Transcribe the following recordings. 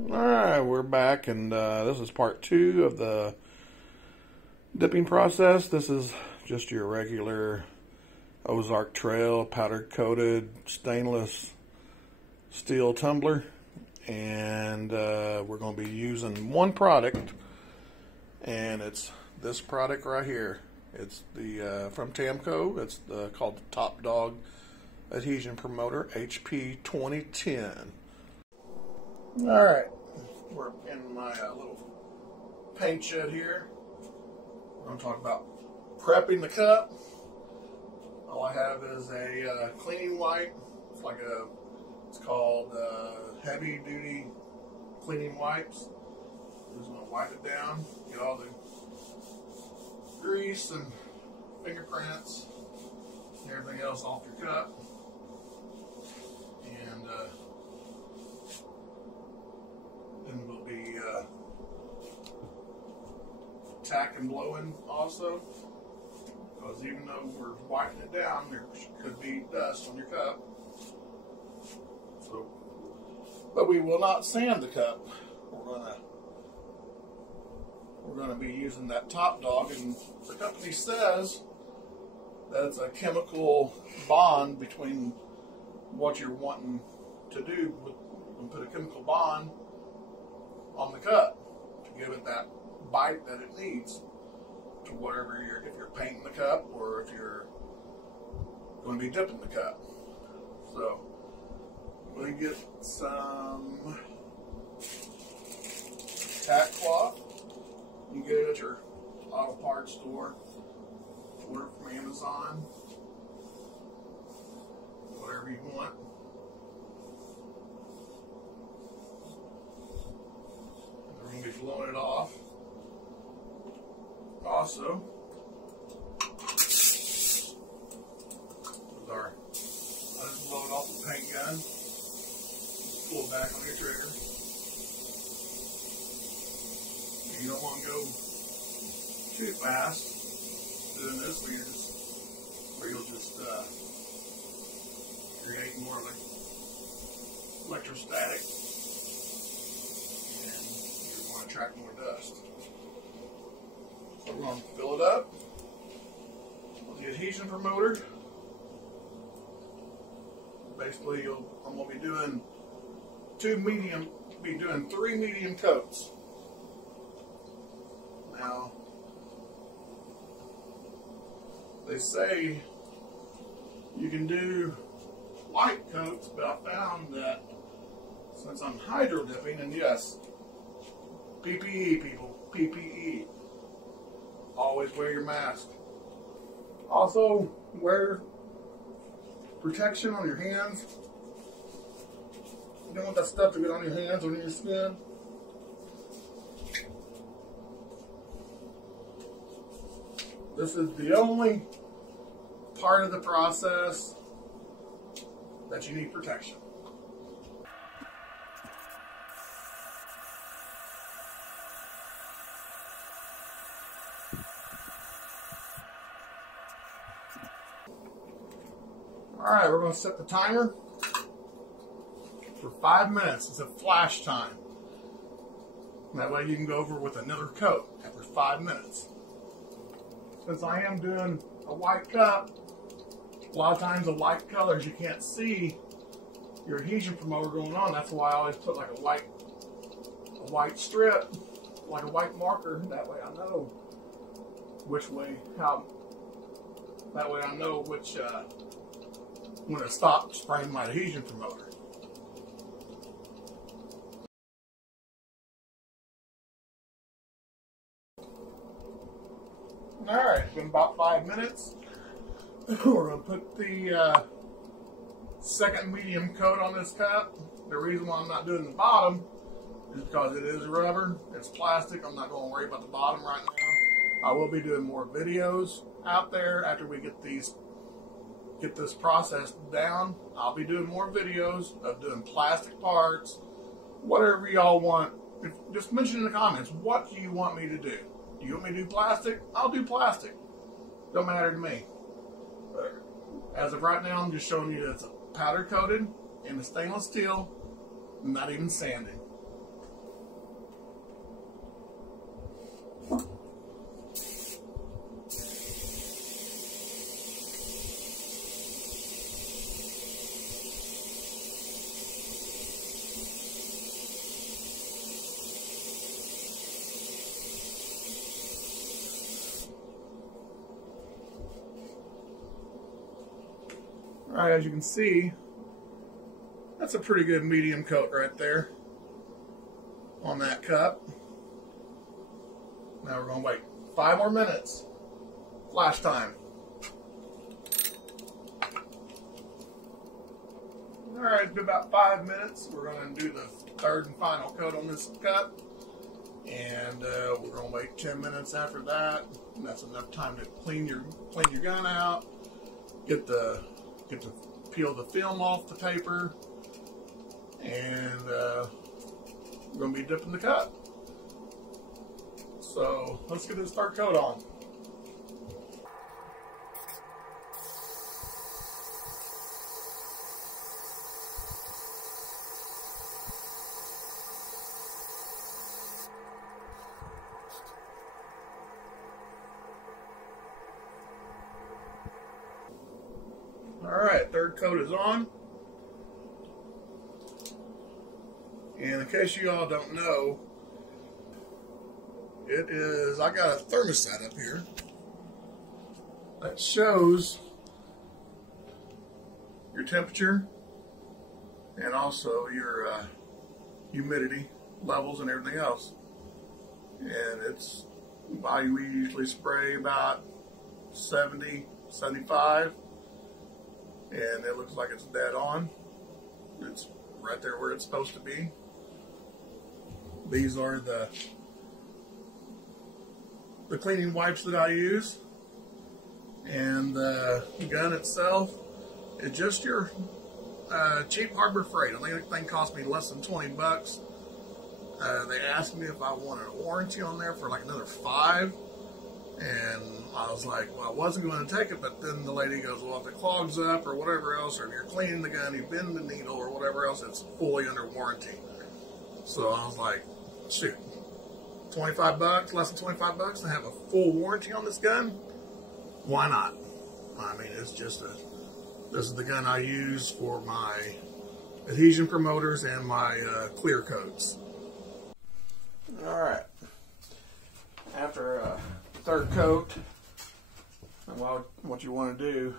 Alright, we're back, and this is part 2 of the dipping process. This is just your regular Ozark Trail powder coated stainless steel tumbler, and we're going to be using one product, and it's this product right here. It's the from Tamco. It's called the Top Dog Adhesion Promoter HP 2010. Alright, we're in my little paint shed here. We're going to talk about prepping the cup. All I have is a cleaning wipe. It's called heavy duty cleaning wipes. I'm just going to wipe it down, get all the grease and fingerprints and everything else off your cup. And then we'll be tack and blowing also, because even though we're wiping it down, there could be dust on your cup. So, but we will not sand the cup. We're gonna be using that Top Dog, and the company says that it's a chemical bond between what you're wanting to do. We'll put a chemical bond on the cup to give it that bite that it needs to whatever if you're painting the cup or if you're going to be dipping the cup. So I'm going to get some tack cloth. You can get it at your auto parts store, order from Amazon, whatever you want. We're going to be blowing it off. Also, I just blow it off with a paint gun. Just pull it back on your trigger. You don't want to go too fast doing this, where you'll just create more like electrostatic, and you want to attract more dust. So we're going to fill it up with the adhesion promoter. Basically, I'm going to be doing three medium coats. Now, they say you can do light coats, but I found that since I'm hydro dipping, and yes, PPE people, PPE, always wear your mask. Also, wear protection on your hands. You don't want that stuff to get on your hands or on your skin. This is the only part of the process that you need protection. Alright, we're going to set the timer for 5 minutes. It's a flash time. That way you can go over with another coat after 5 minutes. Since I am doing a white cup, a lot of times the light colors, you can't see your adhesion promoter going on. That's why I always put like a white strip, like a white marker. That way I know which way, that way I know which, when to stop spraying my adhesion promoter. Alright, it's been about 5 minutes. We're going to put the second medium coat on this cup. The reason why I'm not doing the bottom is because it is rubber. It's plastic. I'm not going to worry about the bottom right now. I will be doing more videos out there after we get this process down. I'll be doing more videos of doing plastic parts, whatever y'all want. Just mention in the comments, what do you want me to do? Do you want me to do plastic? I'll do plastic. Don't matter to me. But as of right now, I'm just showing you that it's powder coated in the stainless steel, not even sanding. Alright, as you can see, that's a pretty good medium coat right there on that cup. Now we're going to wait 5 more minutes. Flash time. Alright, it's been about 5 minutes. We're going to do the third and final coat on this cup. And we're going to wait 10 minutes after that. And that's enough time to clean your gun out. Peel the film off the paper. And we're going to be dipping the cup. So let's get this third coat on. Alright, third coat is on. And in case you all don't know, I got a thermostat up here that shows your temperature and also your humidity levels and everything else. And we usually spray about 70, 75. And it looks like it's dead on. It's right there where it's supposed to be. These are the cleaning wipes that I use. And the gun itself is just your cheap Harbor Freight. I think the thing cost me less than 20 bucks. They asked me if I wanted a warranty on there for like another $5. And I was like, well, I wasn't going to take it, but then the lady goes, well, if it clogs up or whatever else, or if you're cleaning the gun, you bend the needle or whatever else, it's fully under warranty. So I was like, shoot, 25 bucks, less than 25 bucks to have a full warranty on this gun? Why not? I mean, it's just this is the gun I use for my adhesion promoters and my clear coats. All right. After third coat, and what you want to do,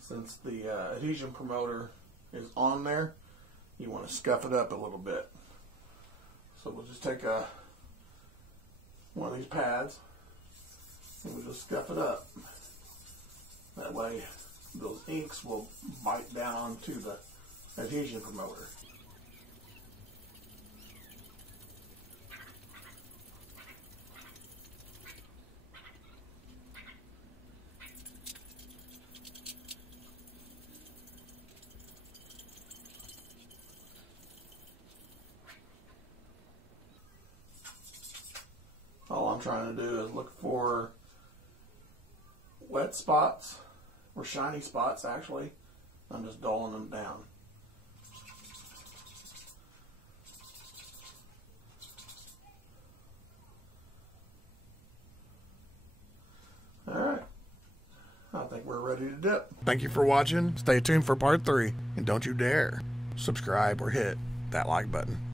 since the adhesion promoter is on there, you want to scuff it up a little bit. So we'll just take one of these pads and we'll just scuff it up. That way those inks will bite down onto the adhesion promoter. All I'm trying to do is look for wet spots, or shiny spots actually. I'm just dulling them down. Alright, I think we're ready to dip. Thank you for watching. Stay tuned for part 3. And don't you dare subscribe or hit that like button.